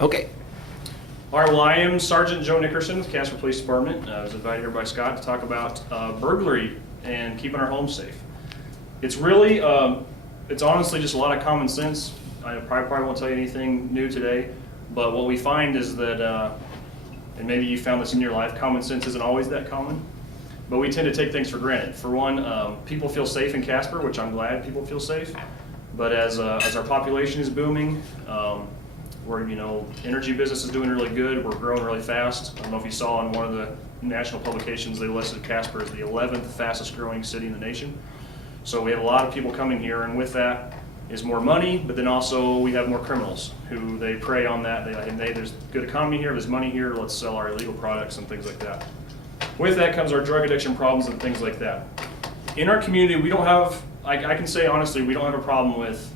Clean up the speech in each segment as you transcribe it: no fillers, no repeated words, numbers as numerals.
Okay. All right, well, I am Sergeant Joe Nickerson with Casper Police Department. I was invited here by Scott to talk about burglary and keeping our homes safe. It's really, it's honestly just a lot of common sense. I probably won't tell you anything new today, but what we find is that, and maybe you found this in your life, common sense isn't always that common, but we tend to take things for granted. For one, people feel safe in Casper, which I'm glad people feel safe, but as our population is booming, energy business is doing really good. We're growing really fast. I don't know if you saw on one of the national publications, they listed Casper as the 11th fastest growing city in the nation. So we have a lot of people coming here, and with that is more money, but then also we have more criminals who they prey on that. There's good economy here, there's money here, let's sell our illegal products and things like that. With that comes our drug addiction problems and things like that. In our community, we don't have, I can say honestly, we don't have a problem with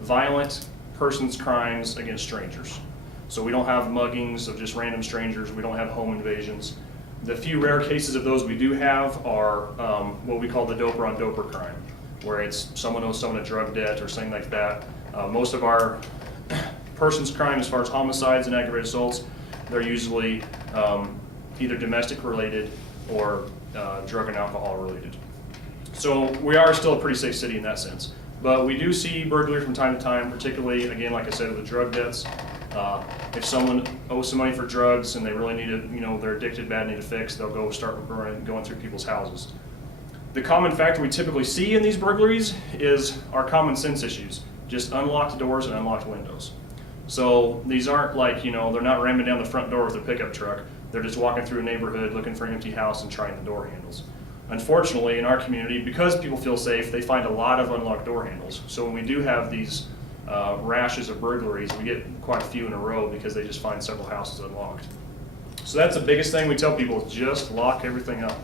violent persons crimes against strangers. So we don't have muggings of just random strangers, we don't have home invasions. The few rare cases of those we do have are what we call the doper on doper crime, where it's someone owes someone a drug debt or something like that. Most of our persons crime, as far as homicides and aggravated assaults, they're usually either domestic related or drug and alcohol related. So we are still a pretty safe city in that sense. But we do see burglary from time to time, particularly, again, like I said, with the drug debts. If someone owes some money for drugs and they really need to, they're addicted, bad, need a fix, they'll go start going through people's houses. The common factor we typically see in these burglaries is our common sense issues, just unlocked doors and unlocked windows. So these aren't like, they're not ramming down the front door with a pickup truck. They're just walking through a neighborhood looking for an empty house and trying the door handles. Unfortunately, in our community, because people feel safe, they find a lot of unlocked door handles. So when we do have these rashes of burglaries, we get quite a few in a row because they just find several houses unlocked. So that's the biggest thing we tell people, is just lock everything up.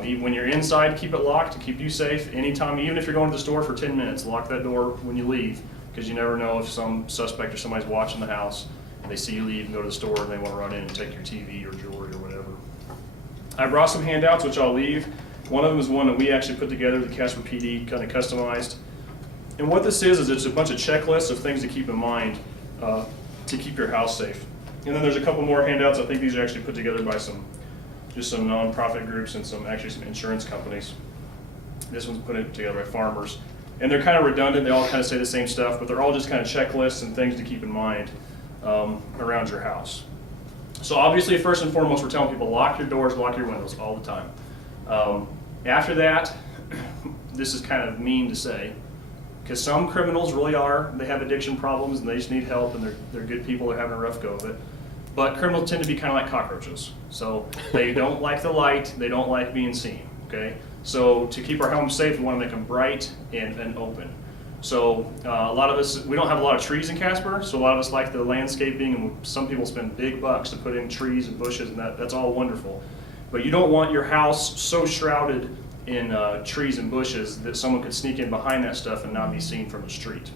When you're inside, keep it locked to keep you safe. Anytime, even if you're going to the store for 10 minutes, lock that door when you leave, because you never know if some suspect or somebody's watching the house and they see you leave and go to the store and they want to run in and take your TV or jewelry or whatever. I brought some handouts, which I'll leave. One of them is one that we actually put together, the Casper PD, kind of customized. And what this is it's a bunch of checklists of things to keep in mind to keep your house safe. And then there's a couple more handouts. I think these are actually put together by some nonprofit groups and some insurance companies. This one's put together by farmers. And they're kind of redundant. They all kind of say the same stuff, but they're all just kind of checklists and things to keep in mind around your house. So obviously, first and foremost, we're telling people lock your doors, lock your windows all the time. After that, this is kind of mean to say, because some criminals really they have addiction problems and they just need help, and they're good people, they're having a rough go of it. But criminals tend to be kind of like cockroaches. So they don't like the light, they don't like being seen, okay? So to keep our homes safe, we want to make them bright and open. So a lot of us, we don't have a lot of trees in Casper, so a lot of us like the landscaping, and some people spend big bucks to put in trees and bushes, and that's all wonderful. But you don't want your house so shrouded in trees and bushes that someone could sneak in behind that stuff and not be seen from the street.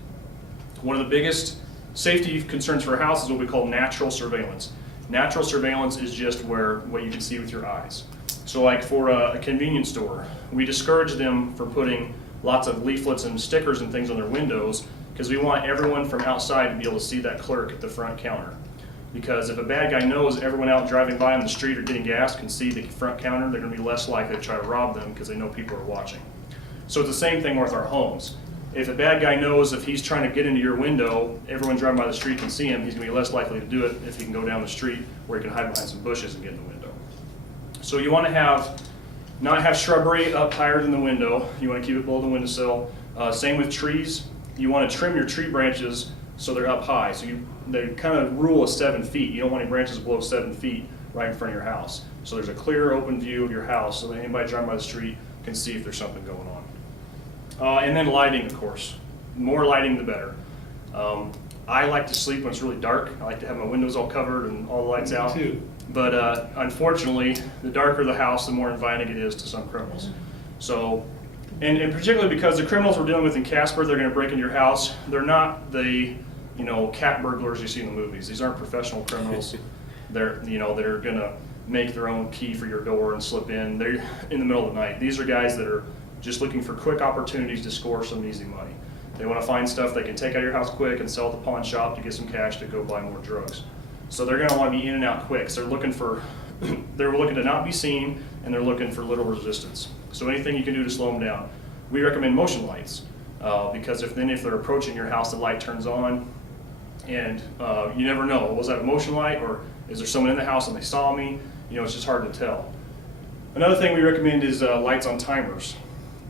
One of the biggest safety concerns for a house is what we call natural surveillance. Natural surveillance is just what you can see with your eyes. So like for a convenience store, we discourage them from putting lots of leaflets and stickers and things on their windows, because we want everyone from outside to be able to see that clerk at the front counter. Because if a bad guy knows everyone out driving by on the street or getting gas can see the front counter, they're going to be less likely to try to rob them because they know people are watching. So it's the same thing with our homes. If a bad guy knows if he's trying to get into your window, everyone driving by the street can see him, he's going to be less likely to do it if he can go down the street where he can hide behind some bushes and get in the window. So you want to not have shrubbery up higher than the window. You want to keep it below the windowsill. Same with trees. You want to trim your tree branches so they're up high. So they kind of rule is 7 feet. You don't want any branches below 7 feet right in front of your house. So there's a clear, open view of your house so that anybody driving by the street can see if there's something going on. And then lighting, of course. The more lighting, the better. I like to sleep when it's really dark. I like to have my windows all covered and all the lights out. Me too. But unfortunately, the darker the house, the more inviting it is to some criminals. So, and particularly because the criminals we're dealing with in Casper, they're going to break into your house. They're not the cat burglars you see in the movies. These aren't professional criminals. They're going to make their own key for your door and slip in. They're in the middle of the night. These are guys that are just looking for quick opportunities to score some easy money. They want to find stuff they can take out of your house quick and sell at the pawn shop to get some cash to go buy more drugs. So they're going to want to be in and out quick. So they're looking to not be seen, and they're looking for little resistance. So anything you can do to slow them down. We recommend motion lights because if they're approaching your house, the light turns on, and you never know, was that a motion light or is there someone in the house and they saw me? You know, it's just hard to tell. Another thing we recommend is lights on timers.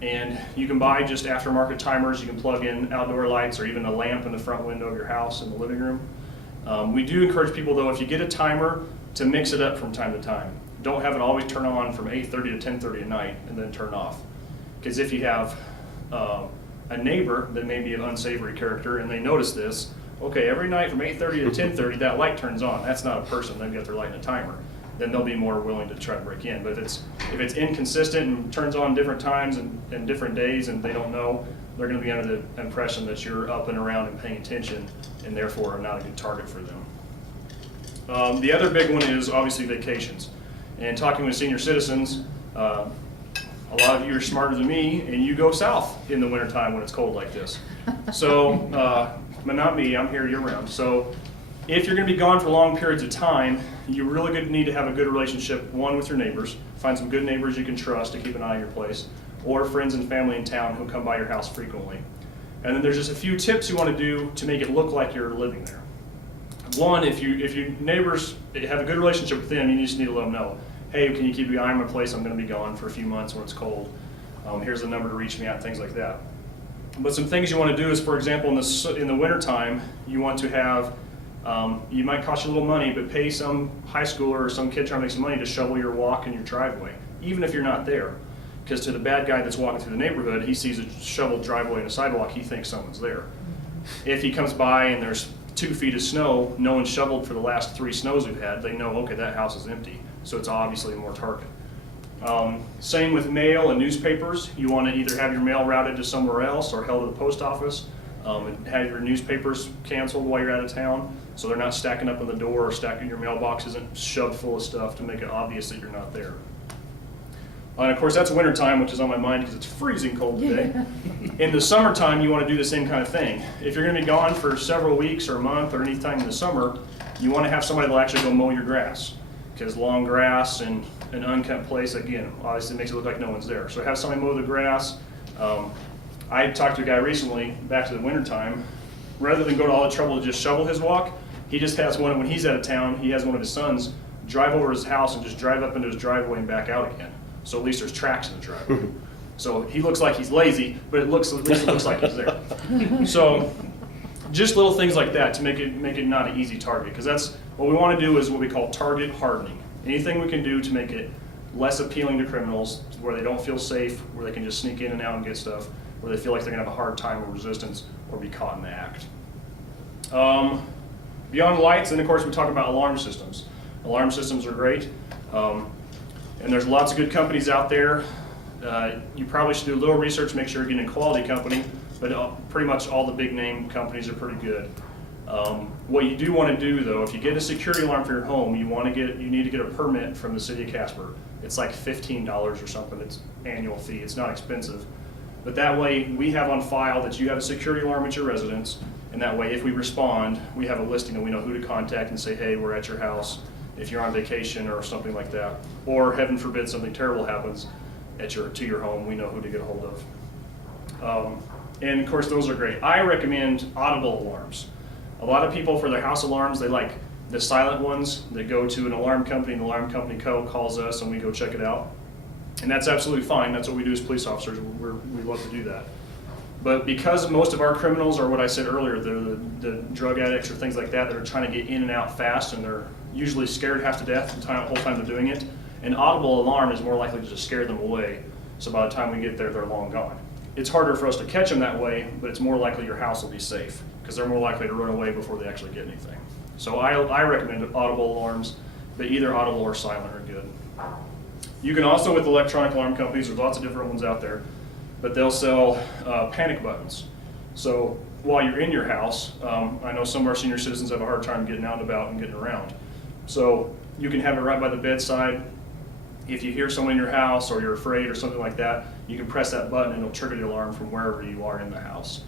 And you can buy just aftermarket timers. You can plug in outdoor lights or even a lamp in the front window of your house in the living room. We do encourage people, though, if you get a timer, to mix it up from time to time. Don't have it always turn on from 8:30 to 10:30 at night and then turn off. Because if you have a neighbor that may be of unsavory character and they notice this, okay, every night from 8:30 to 10:30 that light turns on. That's not a person. They've got their light in a timer. Then they'll be more willing to try to break in. But if it's inconsistent and turns on different times and different days and they don't know, they're going to be under the impression that you're up and around and paying attention and therefore are not a good target for them. The other big one is obviously vacations. And talking with senior citizens, a lot of you are smarter than me and you go south in the wintertime when it's cold like this. So, but not me, I'm here year round. So if you're going to be gone for long periods of time, you really need to have a good relationship, one, with your neighbors. Find some good neighbors you can trust to keep an eye on your place, or friends and family in town who come by your house frequently. And then there's just a few tips you want to do to make it look like you're living there. One, if your neighbors have a good relationship with them, you just need to let them know, hey, can you keep an eye on my place? I'm going to be gone for a few months when it's cold. Here's the number to reach me at, things like that. But some things you want to do is, for example, in the wintertime, you want to have, you might cost you a little money, but pay some high schooler or some kid trying to make some money to shovel your walk in your driveway, even if you're not there. Because to the bad guy that's walking through the neighborhood, he sees a shoveled driveway and a sidewalk, he thinks someone's there. If he comes by and there's 2 feet of snow, no one shoveled for the last 3 snows we've had, they know, okay, that house is empty. So it's obviously more target. Same with mail and newspapers. You want to either have your mail routed to somewhere else or held at the post office, and have your newspapers canceled while you're out of town so they're not stacking up on the door or stacking your mailbox isn't shoved full of stuff to make it obvious that you're not there. And of course, that's wintertime, which is on my mind because it's freezing cold today. In the summertime, you want to do the same kind of thing. If you're going to be gone for several weeks or a month or any time in the summer, you want to have somebody that'll actually go mow your grass. Because long grass and an unkept place, again, obviously makes it look like no one's there. So have somebody mow the grass. I talked to a guy recently, back to the wintertime, rather than go to all the trouble to just shovel his walk, he just has one, when he's out of town, he has one of his sons drive over his house and just drive up into his driveway and back out again. So at least there's tracks in the driveway. So he looks like he's lazy, but at least it looks like he's there. So just little things like that to make it not an easy target, because that's what we want to do is what we call target hardening. Anything we can do to make it less appealing to criminals, where they don't feel safe, where they can just sneak in and out and get stuff, where they feel like they're going to have a hard time with resistance or be caught in the act. Beyond lights, and of course we talk about alarm systems. Alarm systems are great. And there's lots of good companies out there. You probably should do a little research, make sure you're getting a quality company, but pretty much all the big name companies are pretty good. What you do want to do though, if you get a security alarm for your home, you need to get a permit from the city of Casper. It's like $15 or something, it's annual fee, it's not expensive. But that way we have on file that you have a security alarm at your residence, and that way if we respond, we have a listing and we know who to contact and say, hey, we're at your house. If you're on vacation or something like that, or heaven forbid something terrible happens to your home, we know who to get a hold of. And of course those are great. I recommend audible alarms. A lot of people for their house alarms, they like the silent ones that go to an alarm company, and the alarm company calls us and we go check it out. And that's absolutely fine. That's what we do as police officers. We love to do that. But because most of our criminals are what I said earlier, they're the drug addicts or things like that that are trying to get in and out fast, and they're usually scared half to death the whole time they're doing it, an audible alarm is more likely to just scare them away. So by the time we get there, they're long gone. It's harder for us to catch them that way, but it's more likely your house will be safe because they're more likely to run away before they actually get anything. So I recommend audible alarms, but either audible or silent are good. You can also, with electronic alarm companies, there's lots of different ones out there, but they'll sell panic buttons. So while you're in your house, I know some of our senior citizens have a hard time getting out and about and getting around. So you can have it right by the bedside. If you hear someone in your house or you're afraid or something like that, you can press that button and it'll trigger the alarm from wherever you are in the house.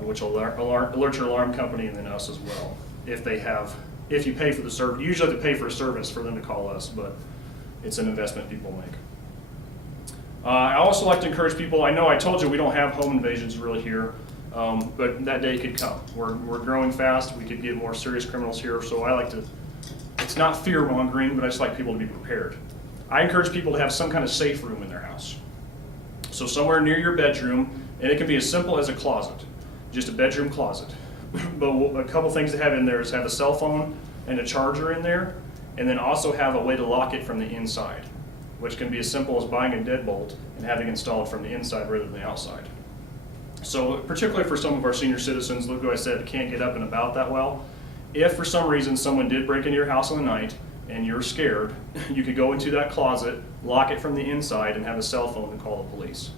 which will alert your alarm company and then us as well. If you pay for the service, you usually have to pay for a service for them to call us, but it's an investment people make. I also like to encourage people, I know I told you we don't have home invasions really here, but that day could come. We're growing fast, we could get more serious criminals here, so I like to, it's not fear mongering, but I just like people to be prepared. I encourage people to have some kind of safe room in their house. So somewhere near your bedroom, and it can be as simple as a closet, just a bedroom closet. But a couple things to have in there is have a cell phone and a charger in there, and then also have a way to lock it from the inside, which can be as simple as buying a deadbolt and having it installed from the inside rather than the outside. So particularly for some of our senior citizens, who I said can't get up and about that well, if for some reason someone did break into your house in the night and you're scared, you could go into that closet, lock it from the inside, and have a cell phone and call the police.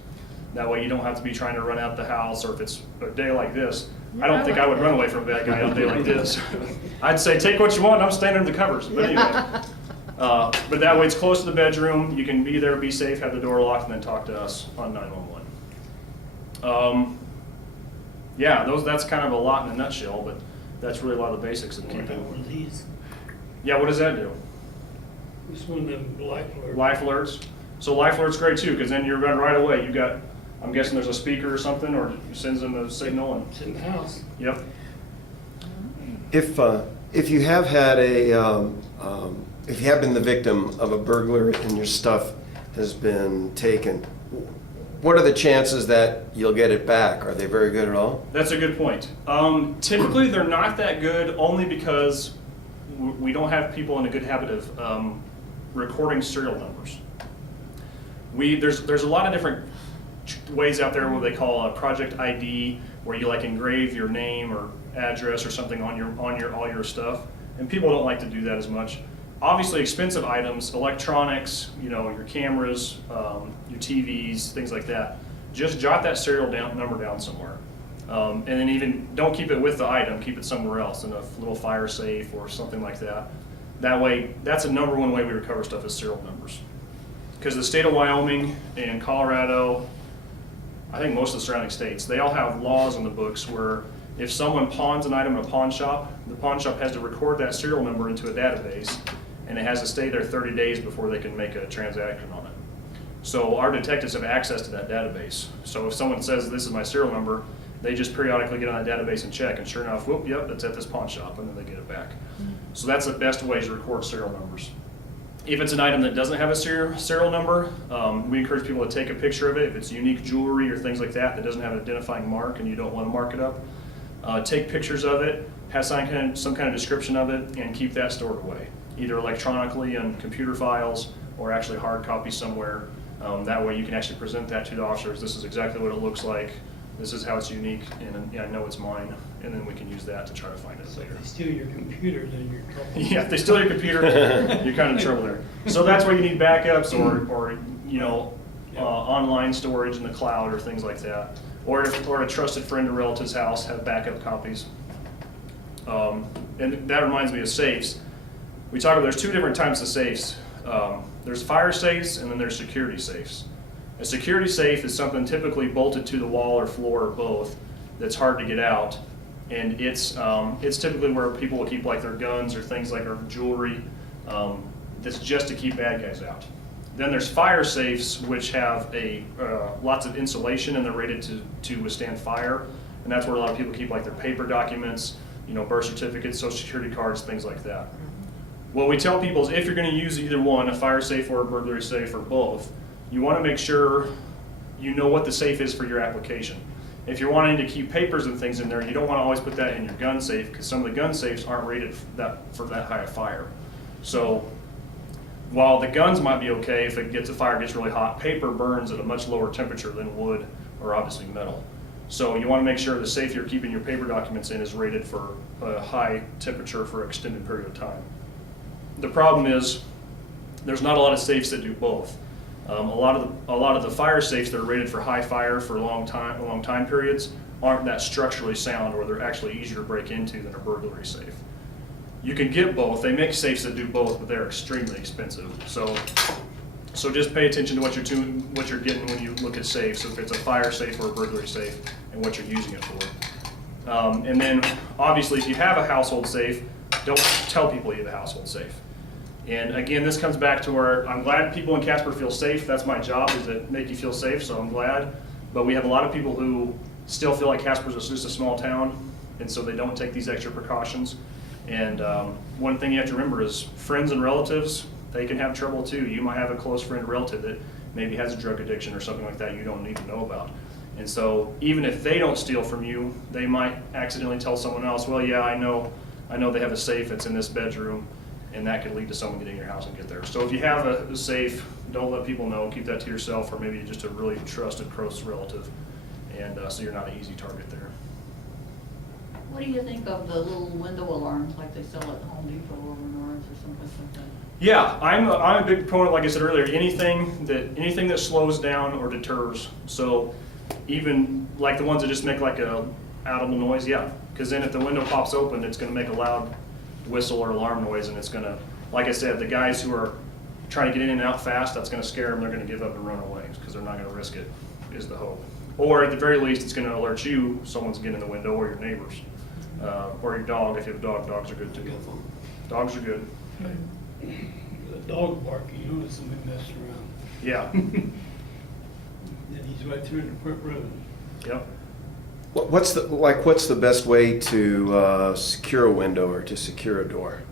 That way you don't have to be trying to run out the house, or if it's a day like this, I don't think I would run away from a bad guy on a day like this. I'd say, take what you want, I'm staying under the covers. But anyway, but that way it's close to the bedroom, you can be there, be safe, have the door locked, and then talk to us on 911. Yeah, that's kind of a lot in a nutshell, but that's really a lot of the basics of keeping. One of these. Yeah, what does that do? This one of them life alerts. Life alerts. So life alerts great too, because then you're running right away. You got, I'm guessing there's a speaker or something, or it sends them a signal and. It's in the house. Yep. If you have had if you have been the victim of a burglary and your stuff has been taken, what are the chances that you'll get it back? Are they very good at all? That's a good point. Typically they're not that good, only because we don't have people in a good habit of recording serial numbers. There's a lot of different ways out there where they call a project ID, where you like engrave your name or address or something on all your stuff, and people don't like to do that as much. Obviously, expensive items, electronics, your cameras, your TVs, things like that. Just jot that serial number down somewhere, and then even don't keep it with the item. Keep it somewhere else in a little fire safe or something like that. That way, that's the number one way we recover stuff is serial numbers. Because the state of Wyoming and Colorado, I think most of the surrounding states, they all have laws on the books where if someone pawns an item in a pawn shop, the pawn shop has to record that serial number into a database, and it has to stay there 30 days before they can make a transaction on it. So our detectives have access to that database. So if someone says, this is my serial number, they just periodically get on that database and check, and sure enough, whoop, yep, that's at this pawn shop, and then they get it back. So that's the best way to record serial numbers. If it's an item that doesn't have a serial number, we encourage people to take a picture of it. If it's unique jewelry or things like that doesn't have an identifying mark and you don't want to mark it up, take pictures of it, have some kind of description of it, and keep that stored away, either electronically on computer files or actually hard copy somewhere. That way you can actually present that to the officers. This is exactly what it looks like. This is how it's unique, and I know it's mine, and then we can use that to try to find it later. If they steal your computer, then you're in trouble. Yeah, if they steal your computer, you're kind of in trouble there. So that's why you need backups or online storage in the cloud or things like that. Or a trusted friend or relative's house, have backup copies. And that reminds me of safes. There's two different types of safes. There's fire safes and then there's security safes. A security safe is something typically bolted to the wall or floor or both that's hard to get out. And it's typically where people will keep like their guns or things like our jewelry. That's just to keep bad guys out. Then there's fire safes, which have lots of insulation and they're rated to withstand fire. And that's where a lot of people keep like their paper documents, birth certificates, social security cards, things like that. What we tell people is if you're going to use either one, a fire safe or a burglary safe or both, you want to make sure you know what the safe is for your application. If you're wanting to keep papers and things in there, you don't want to always put that in your gun safe because some of the gun safes aren't rated for that high a fire. So while the guns might be okay, if the fire gets really hot, paper burns at a much lower temperature than wood or obviously metal. So you want to make sure the safe you're keeping your paper documents in is rated for a high temperature for an extended period of time. The problem is there's not a lot of safes that do both. A lot of the fire safes that are rated for high fire for long time periods aren't that structurally sound, or they're actually easier to break into than a burglary safe. You can get both. They make safes that do both, but they're extremely expensive. So just pay attention to what you're getting when you look at safes. So if it's a fire safe or a burglary safe, and what you're using it for. And then, obviously, if you have a household safe, don't tell people you have a household safe. And again, this comes back to where I'm glad people in Casper feel safe. That's my job, is to make you feel safe, so I'm glad. But we have a lot of people who still feel like Casper's just a small town, and so they don't take these extra precautions. And one thing you have to remember is friends and relatives, they can have trouble too. You might have a close friend or relative that maybe has a drug addiction or something like that you don't need to know about. And so even if they don't steal from you, they might accidentally tell someone else, well, yeah, I know they have a safe, it's in this bedroom, and that could lead to someone getting in your house and get there. So if you have a safe, don't let people know, keep that to yourself, or maybe just a really trusted, close relative, and so you're not an easy target there. What do you think of the little window alarms like they sell at Home Depot or Menards or someplace like that? Yeah, I'm a big proponent, like I said earlier, anything that slows down or deters. So even like the ones that just make like a audible noise, yeah, because then if the window pops open, it's going to make a loud whistle or alarm noise, and it's going to, like I said, the guys who are trying to get in and out fast, that's going to scare them. They're going to give up and run away because they're not going to risk it, is the hope. Or at the very least, it's going to alert you someone's getting in the window, or your neighbors, or your dog. If you have a dog, dogs are good too. Dogs are good. The dog barking, you know, somebody messing around. Yeah. Then he's right through the front road. Yep. What's the best way to secure a window or to secure a door?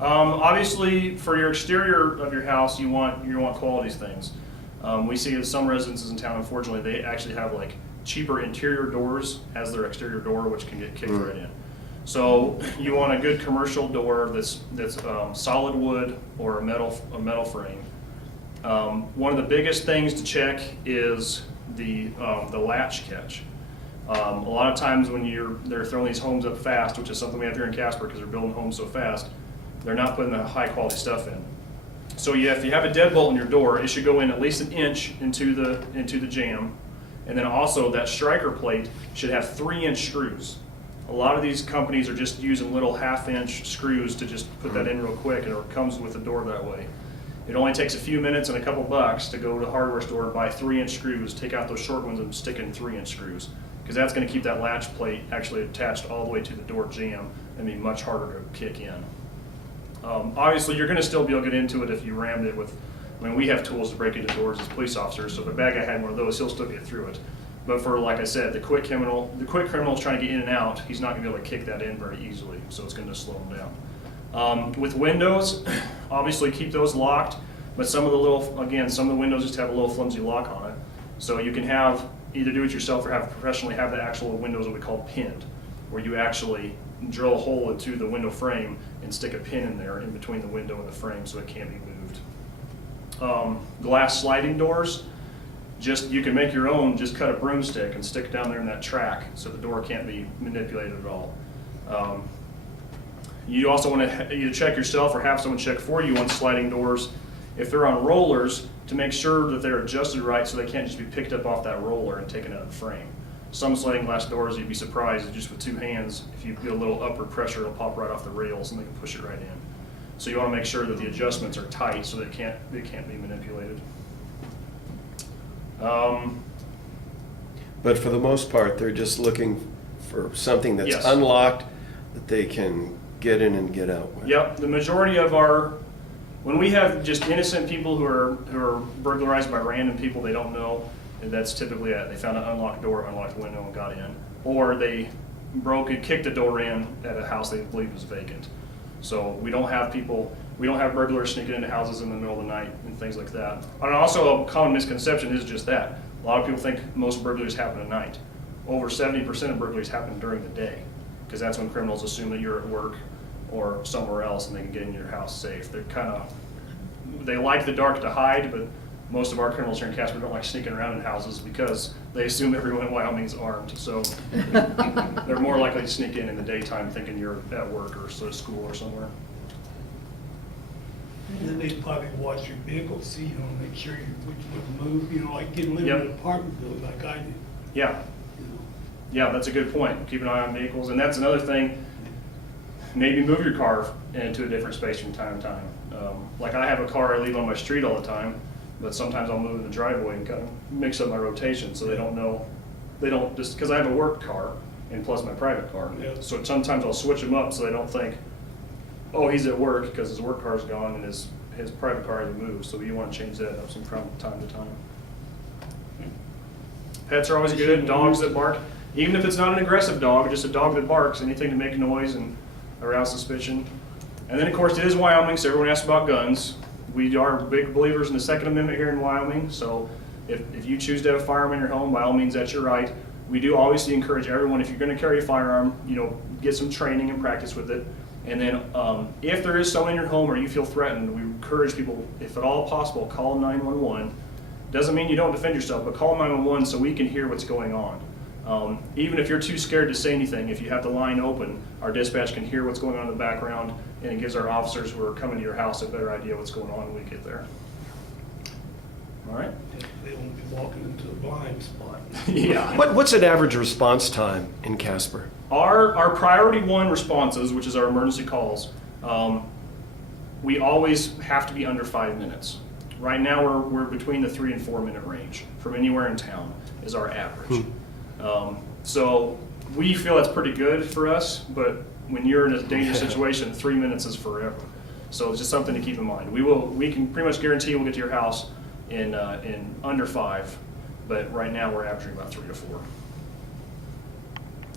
Obviously, for your exterior of your house, you want quality things. We see some residences in town, unfortunately, they actually have like cheaper interior doors as their exterior door, which can get kicked right in. So you want a good commercial door that's solid wood or a metal frame. One of the biggest things to check is the latch catch. A lot of times when they're throwing these homes up fast, which is something we have here in Casper because they're building homes so fast, they're not putting the high quality stuff in. So if you have a deadbolt in your door, it should go in at least an inch into the jamb, and then also that striker plate should have 3-inch screws. A lot of these companies are just using little 1/2-inch screws to just put that in real quick, and it comes with the door that way. It only takes a few minutes and a couple bucks to go to the hardware store, buy 3-inch screws, take out those short ones and stick in 3-inch screws, because that's going to keep that latch plate actually attached all the way to the door jamb and be much harder to kick in. Obviously, you're going to still be able to get into it if you rammed it with, we have tools to break into doors as police officers, so if a bad guy had one of those, he'll still get through it. But for, like I said, the quick criminal is trying to get in and out, he's not going to be able to kick that in very easily, so it's going to slow him down. With windows, obviously keep those locked, but some of the windows just have a little flimsy lock on it. So you can either do it yourself or professionally have the actual windows that we call pinned, where you actually drill a hole into the window frame and stick a pin in there in between the window and the frame so it can't be moved. Glass sliding doors, you can make your own, just cut a broomstick and stick it down there in that track so the door can't be manipulated at all. You also want to either check yourself or have someone check for you on sliding doors if they're on rollers to make sure that they're adjusted right so they can't just be picked up off that roller and taken out of the frame. Some sliding glass doors, you'd be surprised, just with 2 hands, if you get a little upward pressure, it'll pop right off the rails and they can push it right in. So you want to make sure that the adjustments are tight so they can't be manipulated. But for the most part, they're just looking for something that's Yes. unlocked that they can get in and get out with. Yep, the majority of when we have just innocent people who are burglarized by random people they don't know, that's typically it. They found an unlocked door, unlocked window, and got in. Or they kicked the door in at a house they believe was vacant. So we don't have burglars sneaking into houses in the middle of the night and things like that. And also a common misconception is just that. A lot of people think most burglaries happen at night. Over 70% of burglaries happen during the day, because that's when criminals assume that you're at work or somewhere else and they can get into your house safe. They like the dark to hide, but most of our criminals here in Casper don't like sneaking around in houses because they assume everyone in Wyoming is armed. So they're more likely to sneak in the daytime thinking you're at work or sort of school or somewhere. And then they probably watch your vehicle, see, make sure which would move, like getting in Yep. an apartment building like I did. Yeah, yeah, that's a good point. Keep an eye on vehicles, and that's another thing. Maybe move your car into a different space from time to time. Like I have a car I leave on my street all the time, but sometimes I'll move in the driveway and kind of mix up my rotation so they don't just because I have a work car, and plus my private car. Yeah. So sometimes I'll switch them up so they don't think, oh, he's at work because his work car's gone and his private car hasn't moved. So you want to change that up from time to time. Pets are always good. Dogs that bark, even if it's not an aggressive dog, just a dog that barks, anything to make noise and arouse suspicion. And then, of course, it is Wyoming, so everyone asks about guns. We are big believers in the Second Amendment here in Wyoming, so if you choose to have a firearm in your home, by all means, that's your right. We do obviously encourage everyone, if you're going to carry a firearm, get some training and practice with it. And then if there is someone in your home or you feel threatened, we encourage people, if at all possible, call 911. Doesn't mean you don't defend yourself, but call 911 so we can hear what's going on. Even if you're too scared to say anything, if you have the line open, our dispatch can hear what's going on in the background, and it gives our officers who are coming to your house a better idea what's going on when we get there. All right? They won't be walking into a blind spot. Yeah. What's an average response time in Casper? Our priority one responses, which is our emergency calls, we always have to be under 5 minutes. Right now, we're between the 3 and 4 minute range from anywhere in town is our average. So we feel that's pretty good for us, but when you're in a dangerous situation, 3 minutes is forever. So it's just something to keep in mind. We can pretty much guarantee we'll get to your house in under 5, but right now we're averaging about 3 to 4.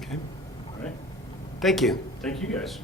Okay. All right. Thank you. Thank you guys.